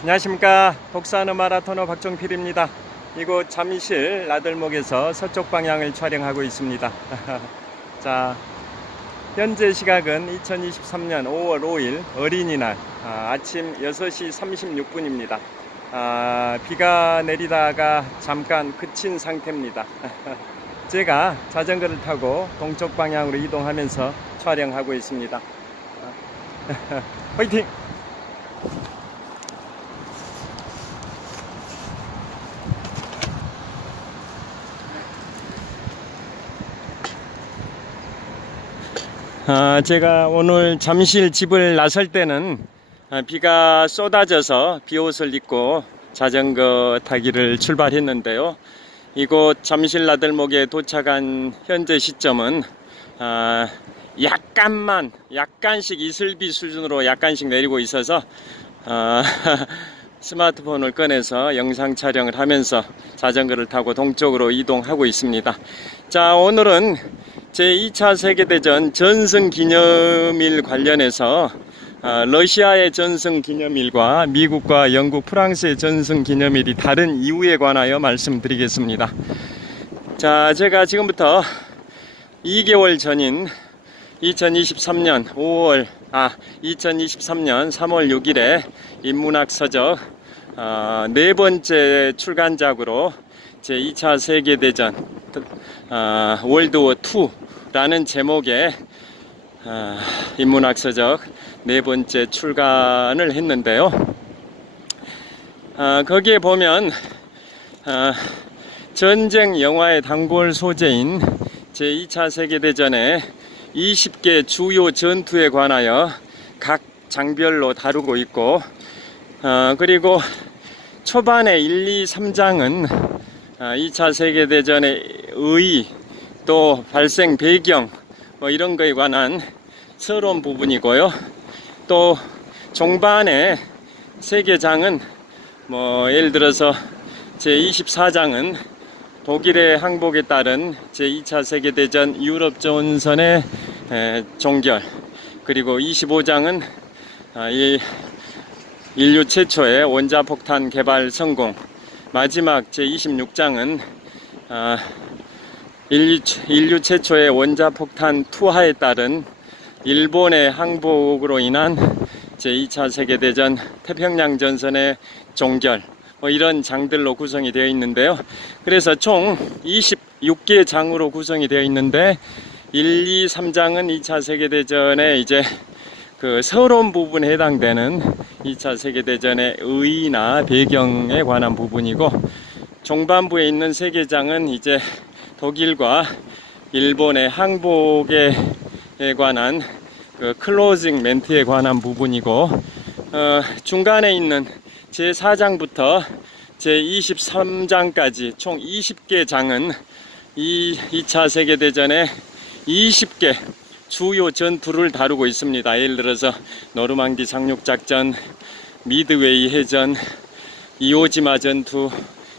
안녕하십니까. 독서하는 마라토너 박종필입니다. 이곳 잠실 나들목에서 서쪽 방향을 촬영하고 있습니다. 자, 현재 시각은 2023년 5월 5일 어린이날 아침 6시 36분입니다. 비가 내리다가 잠깐 그친 상태입니다. 제가 자전거를 타고 동쪽 방향으로 이동하면서 촬영하고 있습니다. 화이팅! 제가 오늘 잠실 집을 나설 때는 비가 쏟아져서 비옷을 입고 자전거 타기를 출발했는데요. 이곳 잠실 나들목에 도착한 현재 시점은 약간씩 이슬비 수준으로 약간씩 내리고 있어서 스마트폰을 꺼내서 영상 촬영을 하면서 자전거를 타고 동쪽으로 이동하고 있습니다. 자, 오늘은 제2차 세계대전 전승기념일 관련해서 러시아의 전승기념일과 미국과 영국, 프랑스의 전승기념일이 다른 이유에 관하여 말씀드리겠습니다. 자, 제가 지금부터 2개월 전인 2023년 3월 6일에 인문학 서적 네 번째 출간작으로 제2차 세계대전 월드워 2라는 제목의 인문학 서적 네 번째 출간을 했는데요. 거기에 보면 전쟁 영화의 단골 소재인 제2차 세계대전의 20개 주요 전투에 관하여 각 장별로 다루고 있고, 그리고 초반에 1, 2, 3장은 2차 세계대전의 의의, 또 발생 배경, 이런 거에 관한 서론 부분이고요. 또 종반에 3개 장은 예를 들어서 제24장은 독일의 항복에 따른 제2차 세계대전 유럽 전선의 종결, 그리고 25장은 인류 최초의 원자폭탄 개발 성공, 마지막 제26장은 인류 최초의 원자폭탄 투하에 따른 일본의 항복으로 인한 제2차 세계대전 태평양 전선의 종결, 이런 장들로 구성이 되어 있는데요. 그래서 총 26개 장으로 구성이 되어 있는데 1, 2, 3장은 2차 세계대전의 이제 그 서론 부분에 해당되는 2차 세계대전의 의의나 배경에 관한 부분이고, 종반부에 있는 3개 장은 이제 독일과 일본의 항복에 관한 그 클로징 멘트에 관한 부분이고, 중간에 있는 제4장부터 제23장까지 총 20개 장은 2차 세계대전의 20개 주요 전투를 다루고 있습니다. 예를 들어서 노르망디 상륙작전, 미드웨이 해전, 이오지마 전투,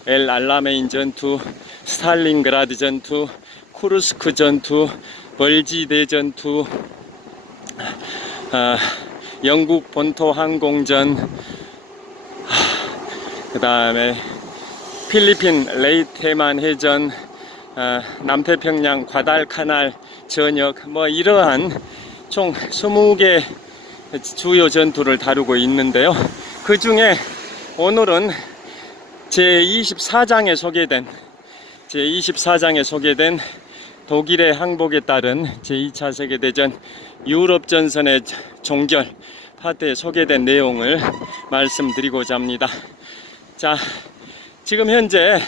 엘 알라메인 전투, 스탈린그라드 전투, 쿠르스크 전투, 벌지 대전투, 영국 본토 항공전, 그 다음에 필리핀 레이테만 해전, 남태평양 과달카날 전역, 이러한 총 20개 주요 전투를 다루고 있는데요. 그 중에 오늘은 제24장에 소개된 독일의 항복에 따른 제2차 세계대전 유럽 전선의 종결 파트에 소개된 내용을 말씀드리고자 합니다. 자, 지금 현재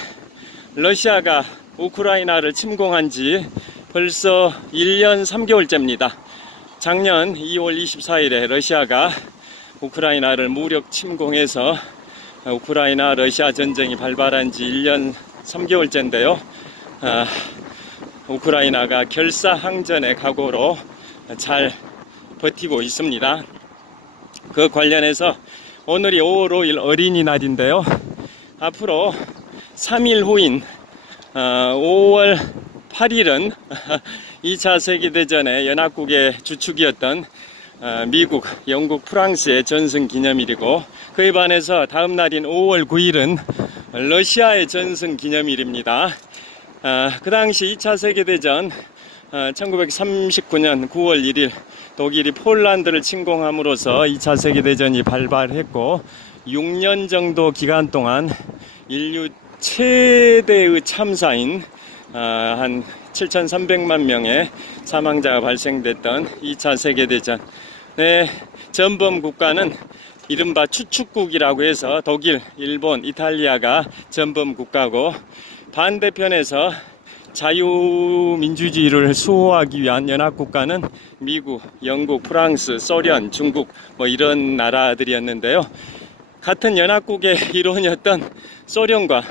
러시아가 우크라이나를 침공한 지 벌써 1년 3개월째입니다. 작년 2월 24일에 러시아가 우크라이나를 무력 침공해서 우크라이나 러시아 전쟁이 발발한 지 1년 3개월째인데요. 우크라이나가 결사항전의 각오로 잘 버티고 있습니다. 그 관련해서 오늘이 5월 5일 어린이날인데요. 앞으로 3일 후인 5월 8일은 2차 세계대전의 연합국의 주축이었던 미국, 영국, 프랑스의 전승 기념일이고, 그에 반해서 다음 날인 5월 9일은 러시아의 전승 기념일입니다. 그 당시 2차 세계대전 1939년 9월 1일 독일이 폴란드를 침공함으로써 2차 세계대전이 발발했고, 6년 정도 기간 동안 인류 최대의 참사인 한 7,300만 명의 사망자가 발생됐던 2차 세계대전의 전범 국가는 이른바 추축국이라고 해서 독일, 일본, 이탈리아가 전범 국가고, 반대편에서 자유민주주의를 수호하기 위한 연합국가는 미국, 영국, 프랑스, 소련, 중국 뭐 이런 나라들이었는데요. 같은 연합국의 일원이었던 소련과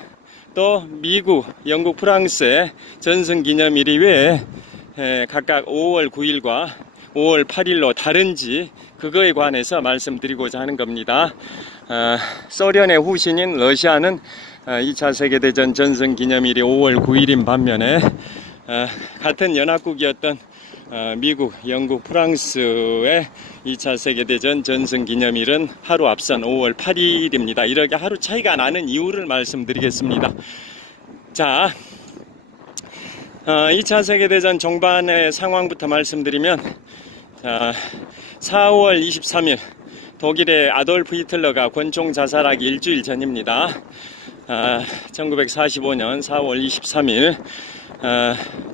또 미국, 영국, 프랑스의 전승기념일이 왜 각각 5월 9일과 5월 8일로 다른지 그거에 관해서 말씀드리고자 하는 겁니다. 소련의 후신인 러시아는 2차 세계대전 전승기념일이 5월 9일인 반면에 같은 연합국이었던 미국, 영국, 프랑스의 2차 세계대전 전승기념일은 하루 앞선 5월 8일입니다. 이렇게 하루 차이가 나는 이유를 말씀드리겠습니다. 자, 2차 세계대전 종반의 상황부터 말씀드리면, 4월 23일 독일의 아돌프 히틀러가 권총 자살하기 일주일 전입니다. 1945년 4월 23일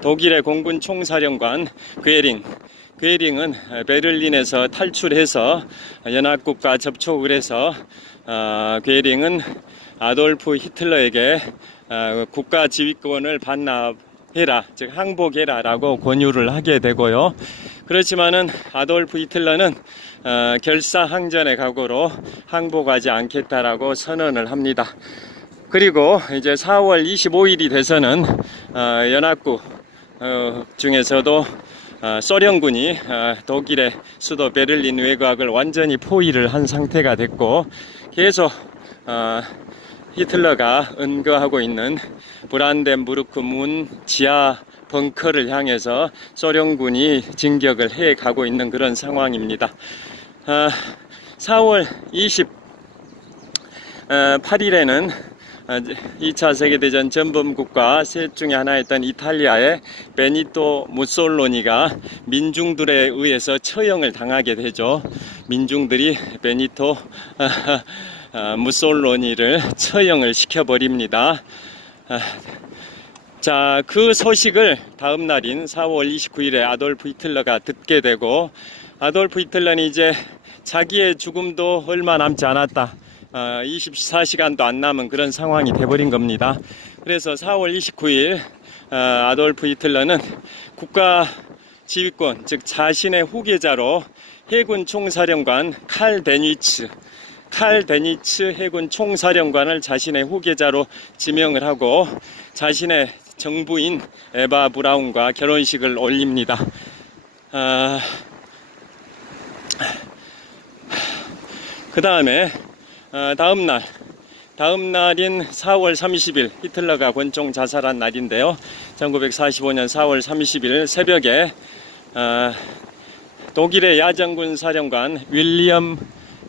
독일의 공군 총사령관 괴링은 베를린에서 탈출해서 연합국과 접촉을 해서 괴링은 아돌프 히틀러에게 국가 지휘권을 반납해라, 즉 항복해라 라고 권유를 하게 되고요. 그렇지만은 아돌프 히틀러는 결사항전의 각오로 항복하지 않겠다라고 선언을 합니다. 그리고 이제 4월 25일이 돼서는 연합국 중에서도 소련군이 독일의 수도 베를린 외곽을 완전히 포위를 한 상태가 됐고, 계속 히틀러가 은거하고 있는 브란덴부르크 문 지하 벙커를 향해서 소련군이 진격을 해 가고 있는 그런 상황입니다. 4월 28일에는 2차 세계대전 전범국가 셋 중에 하나였던 이탈리아의 베니토 무솔로니가 민중들에 의해서 처형을 당하게 되죠. 민중들이 베니토 무솔로니를 처형을 시켜버립니다. 자, 그 소식을 다음 날인 4월 29일에 아돌프 히틀러가 듣게 되고, 아돌프 히틀러는 이제 자기의 죽음도 얼마 남지 않았다, 24시간도 안 남은 그런 상황이 돼버린 겁니다. 그래서 4월 29일 아돌프 히틀러는 국가 지휘권, 즉 자신의 후계자로 해군 총사령관 칼 데니츠 해군 총사령관을 자신의 후계자로 지명을 하고, 자신의 정부인 에바 브라운과 결혼식을 올립니다. 그 다음에 다음 날인 4월 30일 히틀러가 권총 자살한 날인데요. 1945년 4월 30일 새벽에 독일의 야전군 사령관 윌리엄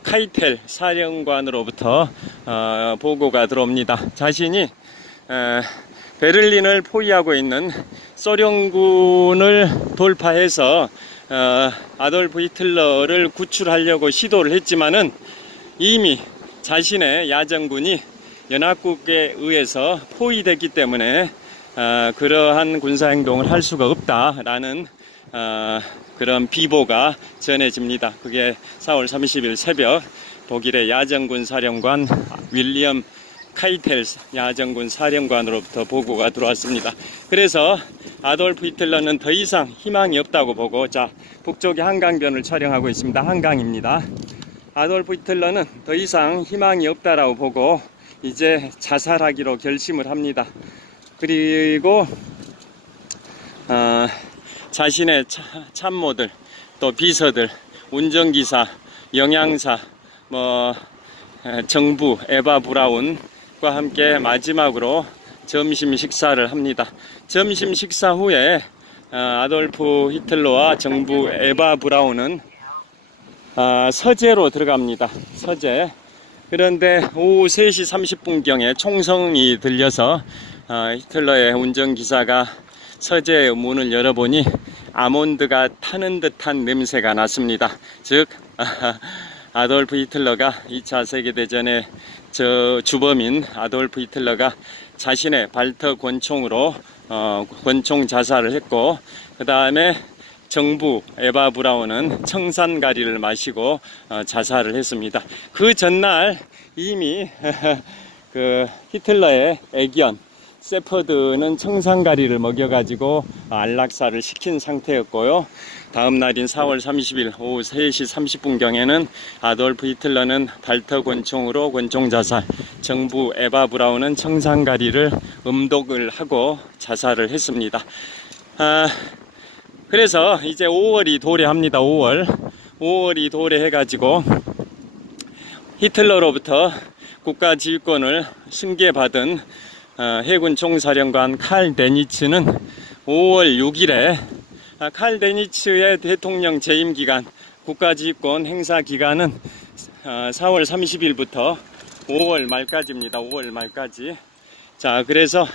카이텔 사령관으로부터 보고가 들어옵니다. 자신이 베를린을 포위하고 있는 소련군을 돌파해서 아돌프 히틀러를 구출하려고 시도를 했지만은 이미 자신의 야전군이 연합국에 의해서 포위됐기 때문에 그러한 군사행동을 할 수가 없다라는 그런 비보가 전해집니다. 그게 4월 30일 새벽 독일의 야전군 사령관 윌리엄 카이텔 야전군 사령관으로부터 보고가 들어왔습니다. 그래서 아돌프 히틀러는 더 이상 희망이 없다고 보고, 자, 북쪽의 한강변을 촬영하고 있습니다. 한강입니다. 아돌프 히틀러는 더 이상 희망이 없다라고 보고 이제 자살하기로 결심을 합니다. 그리고 자신의 참모들, 또 비서들, 운전기사, 영양사, 정부 에바 브라운과 함께 마지막으로 점심 식사를 합니다. 점심 식사 후에 아돌프 히틀러와 정부 에바 브라운은 서재로 들어갑니다. 서재. 그런데 오후 3시 30분경에 총성이 들려서 히틀러의 운전기사가 서재의 문을 열어보니 아몬드가 타는 듯한 냄새가 났습니다. 즉 아돌프 히틀러가 2차 세계대전의 주범인 아돌프 히틀러가 자신의 발터 권총으로 권총 자살을 했고, 그 다음에 정부 에바 브라운은 청산가리를 마시고 자살을 했습니다. 그 전날 이미 그 히틀러의 애견 세퍼드는 청산가리를 먹여가지고 안락사를 시킨 상태였고요. 다음 날인 4월 30일 오후 3시 30분경에는 아돌프 히틀러는 발터 권총으로 권총 자살, 정부 에바 브라운은 청산가리를 음독을 하고 자살을 했습니다. 그래서 이제 5월이 도래합니다. 5월이 도래해가지고 히틀러로부터 국가지휘권을 승계받은 해군 총사령관 칼 데니츠는 5월 6일에 칼 데니츠의 대통령 재임 기간, 국가지휘권 행사 기간은 4월 30일부터 5월 말까지입니다. 5월 말까지. 자, 그래서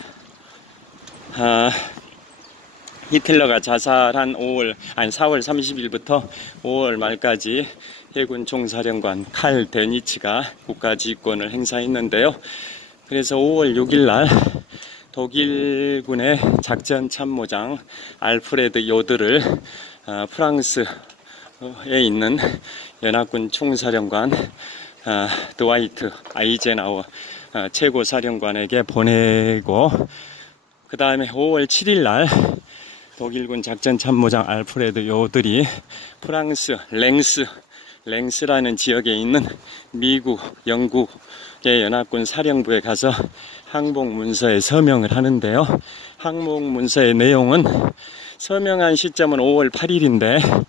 히틀러가 자살한 4월 30일부터 5월 말까지 해군 총사령관 칼 데니츠가 국가지휘권을 행사했는데요. 그래서 5월 6일 날 독일군의 작전 참모장 알프레드 요드를 프랑스에 있는 연합군 총사령관 드와이트 아이젠하워 최고사령관에게 보내고, 그 다음에 5월 7일 날 독일군 작전 참모장 알프레드 요들이 프랑스 랭스라는 지역에 있는 미국, 영국의 연합군 사령부에 가서 항복문서에 서명을 하는데요. 항복문서의 내용은 서명한 시점은 5월 8일인데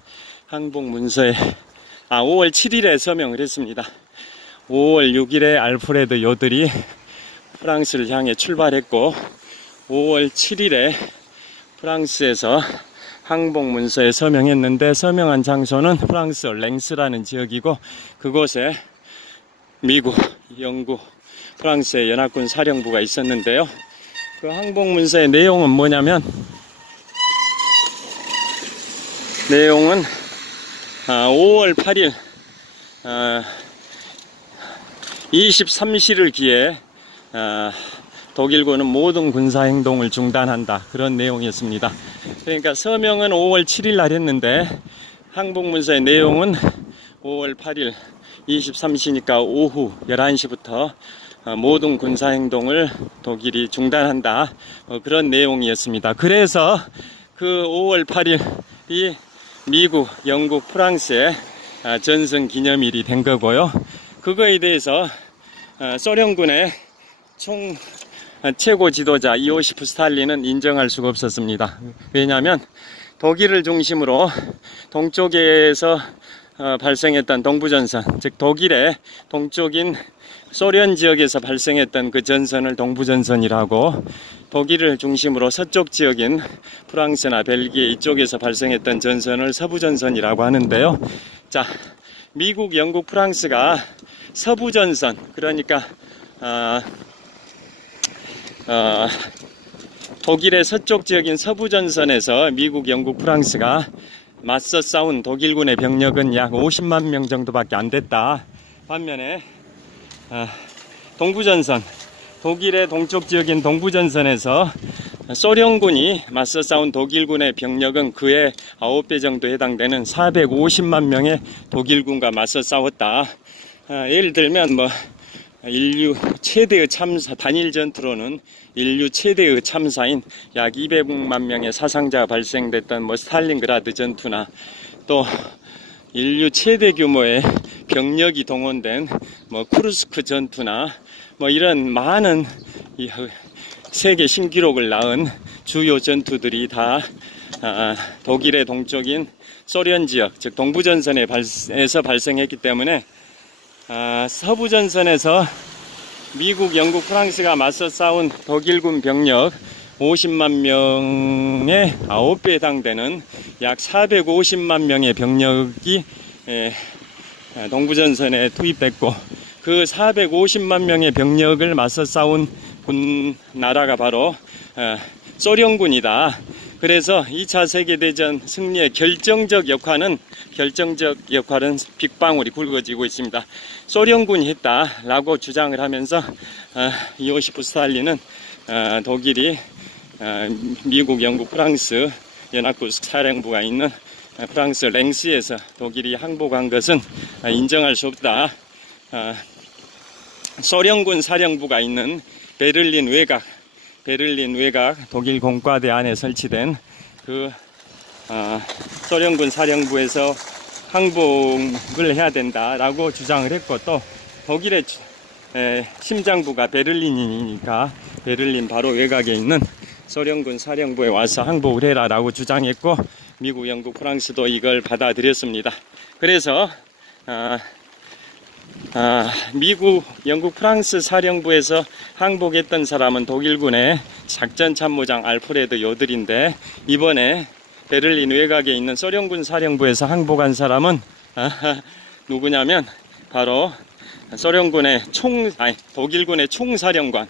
항복문서에 5월 7일에 서명을 했습니다. 5월 6일에 알프레드 요들이 프랑스를 향해 출발했고 5월 7일에 프랑스에서 항복문서에 서명했는데, 서명한 장소는 프랑스 랭스라는 지역이고 그곳에 미국, 영국, 프랑스의 연합군 사령부가 있었는데요. 그 항복문서의 내용은 뭐냐면, 내용은 5월 8일 23시를 기해 독일군은 모든 군사행동을 중단한다, 그런 내용이었습니다. 그러니까 서명은 5월 7일 날 했는데 항복문서의 내용은 5월 8일 23시니까 오후 11시부터 모든 군사행동을 독일이 중단한다, 그런 내용이었습니다. 그래서 그 5월 8일이 미국, 영국, 프랑스의 전승 기념일이 된 거고요. 그거에 대해서 소련군의 최고 지도자 이오시프 스탈린은 인정할 수가 없었습니다. 왜냐하면 독일을 중심으로 동쪽에서 발생했던 동부전선, 즉 독일의 동쪽인 소련 지역에서 발생했던 그 전선을 동부전선이라고, 독일을 중심으로 서쪽 지역인 프랑스나 벨기에 이쪽에서 발생했던 전선을 서부전선이라고 하는데요. 자, 미국, 영국, 프랑스가 서부전선, 그러니까 독일의 서쪽 지역인 서부전선에서 미국, 영국, 프랑스가 맞서 싸운 독일군의 병력은 약 50만 명 정도밖에 안 됐다. 반면에 동부전선, 독일의 동쪽 지역인 동부전선에서 소련군이 맞서 싸운 독일군의 병력은 그의 9배 정도 해당되는 450만 명의 독일군과 맞서 싸웠다. 예를 들면 인류 최대의 참사, 단일 전투로는 인류 최대의 참사인 약 200만 명의 사상자가 발생됐던 스탈린그라드 전투나, 또 인류 최대 규모의 병력이 동원된 쿠르스크 전투나 이런 많은 세계 신기록을 낳은 주요 전투들이 다 독일의 동쪽인 소련 지역, 즉 동부전선에서 발생했기 때문에 서부전선에서 미국, 영국, 프랑스가 맞서 싸운 독일군 병력 50만 명의 9배에 해당되는 약 450만 명의 병력이 동부전선에 투입됐고 그 450만 명의 병력을 맞서 싸운 나라가 바로 소련군이다. 그래서 2차 세계대전 승리의 결정적 역할은 빅방울이 굵어지고 있습니다. 소련군이 했다라고 주장을 하면서 요시프 스탈린은 독일이 미국, 영국, 프랑스 연합국 사령부가 있는 프랑스 랭스에서 독일이 항복한 것은 인정할 수 없다. 소련군 사령부가 있는 베를린 외곽 독일 공과대 안에 설치된 그 소련군 사령부에서 항복을 해야 된다라고 주장을 했고, 또 독일의 심장부가 베를린이니까 베를린 바로 외곽에 있는 소련군 사령부에 와서 항복을 해라라고 주장했고, 미국, 영국, 프랑스도 이걸 받아들였습니다. 그래서 미국, 영국, 프랑스 사령부에서 항복했던 사람은 독일군의 작전참모장 알프레드 요들인데, 이번에 베를린 외곽에 있는 소련군 사령부에서 항복한 사람은 누구냐면 바로 독일군의 총사령관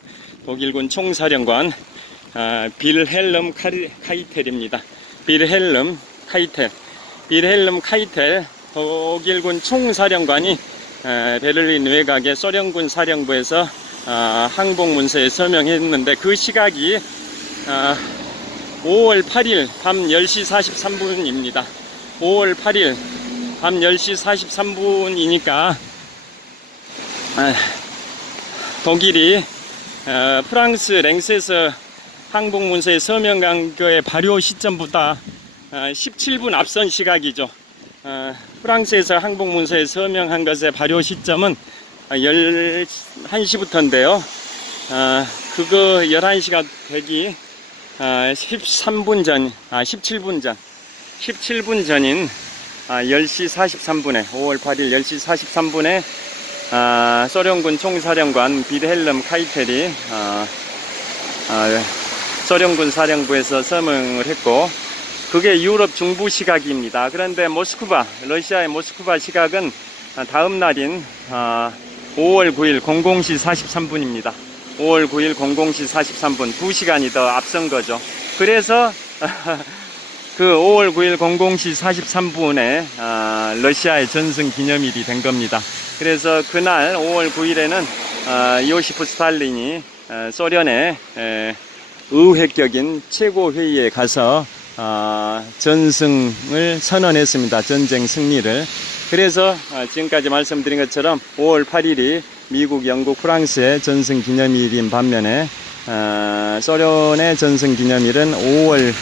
빌헬름 카이텔입니다. 빌헬름 카이텔 독일군 총사령관이 베를린 외곽의 소련군 사령부에서 항복 문서에 서명했는데, 그 시각이 5월 8일 밤 10시 43분입니다. 5월 8일 밤 10시 43분이니까 독일이 프랑스 랭스에서 항복 문서에 서명한 거의 발효 시점보다 17분 앞선 시각이죠. 프랑스에서 항복 문서에 서명한 것의 발효 시점은 11시부터인데요. 그거 11시가 되기 17분 전인 10시 43분에 5월 8일 10시 43분에 소련군 총사령관 빌헬름 카이텔이 소련군 사령부에서 서명을 했고, 그게 유럽 중부 시각입니다. 그런데 러시아의 모스크바 시각은 다음 날인 5월 9일 00시 43분입니다. 5월 9일 00시 43분, 2시간이 더 앞선 거죠. 그래서 그 5월 9일 00시 43분에 러시아의 전승 기념일이 된 겁니다. 그래서 그날 5월 9일에는 요시프 스탈린이 소련의 의회격인 최고회의에 가서 전승을 선언했습니다. 전쟁 승리를. 그래서 지금까지 말씀드린 것처럼 5월 8일이 미국, 영국, 프랑스의 전승 기념일인 반면에 소련의 전승 기념일은 5월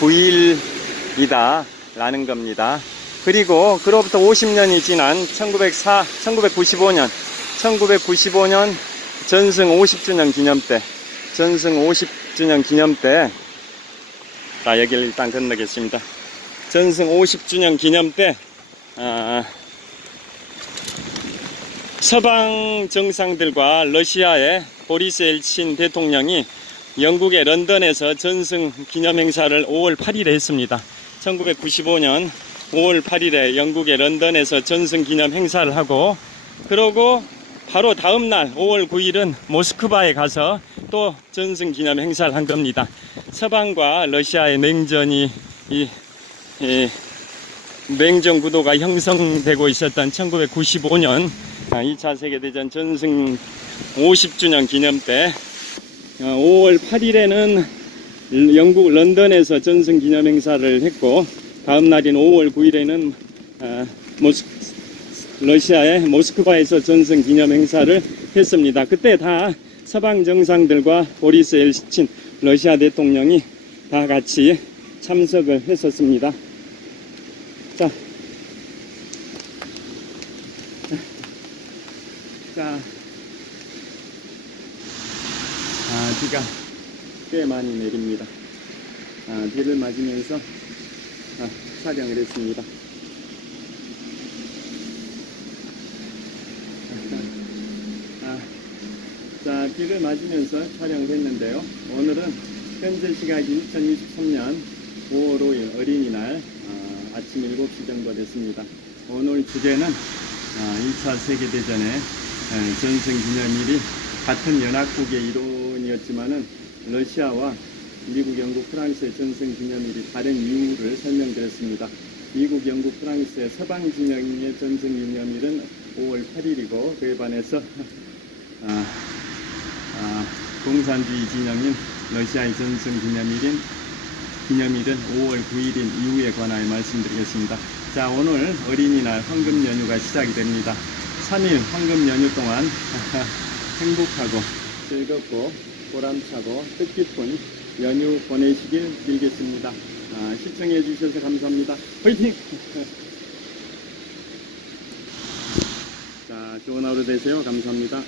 9일이다 라는 겁니다. 그리고 그로부터 50년이 지난 1995년 전승 50주년 기념 때 여기를 일단 건너겠습니다. 전승 50주년 기념 때 서방 정상들과 러시아의 보리스 엘친 대통령이 영국의 런던에서 전승 기념 행사를 5월 8일에 했습니다. 1995년 5월 8일에 영국의 런던에서 전승 기념 행사를 하고, 그러고 바로 다음 날 5월 9일은 모스크바에 가서 또 전승 기념 행사를 한 겁니다. 서방과 러시아의 냉전이 냉전 구도가 형성되고 있었던 1995년 2차 세계대전 전승 50주년 기념 때 5월 8일에는 영국 런던에서 전승 기념 행사를 했고, 다음 날인 5월 9일에는 러시아의 모스크바에서 전승 기념 행사를 했습니다. 그때 다 서방 정상들과 보리스 엘친 러시아 대통령이 다 같이 참석을 했었습니다. 자, 비가 꽤 많이 내립니다. 비를 맞으면서 촬영을 했습니다. 비를 맞으면서 촬영을 했는데요. 오늘은 현재 시각이 2023년 5월 5일 어린이날 아침 7시 정도 됐습니다. 오늘 주제는 1차 세계대전의 전승기념일이 같은 연합국의 일원이었지만은 러시아와 미국, 영국, 프랑스의 전승기념일이 다른 이유를 설명드렸습니다. 미국, 영국, 프랑스의 서방 진영의 전승기념일은 5월 8일이고 그에 반해서 공산주의 진영인 러시아의 전승기념일은 5월 9일인 이유에 관하여 말씀드리겠습니다. 자, 오늘 어린이날 황금 연휴가 시작이 됩니다. 3일 황금 연휴 동안 행복하고 즐겁고 보람차고 뜻깊은 연휴 보내시길 빌겠습니다. 시청해 주셔서 감사합니다. 화이팅! 자, 좋은 하루 되세요. 감사합니다.